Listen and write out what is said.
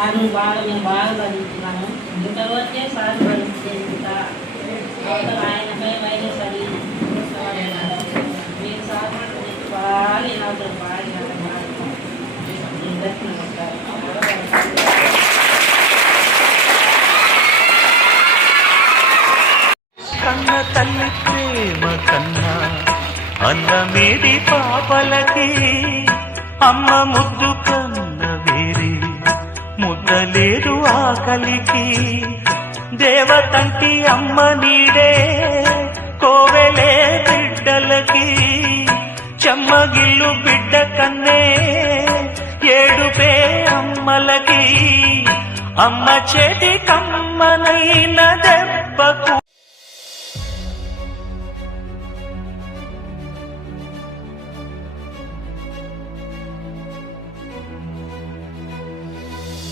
సార్ని మేము బాగా చదివిస్తున్నాము. ఇంతవరకే సార్ చదివించేంత ఆయనపై వైరస్ అది మీరు సార్ బాగా అవుతారు బాగా కన్న తల్లి ప్రేమ కన్నా అన్నమేది పాపలకి అమ్మ ముద్దు కన్న వేరే ముద్దలేదు ఆకలికి దేవతంటి అమ్మ నీడే కోవెలే బిడ్డలకి చెమ్మగిల్లు బిడ్డ కన్నే ఏడుపే అమ్మలకి అమ్మ చేతి కమ్మనైన దెబ్బకు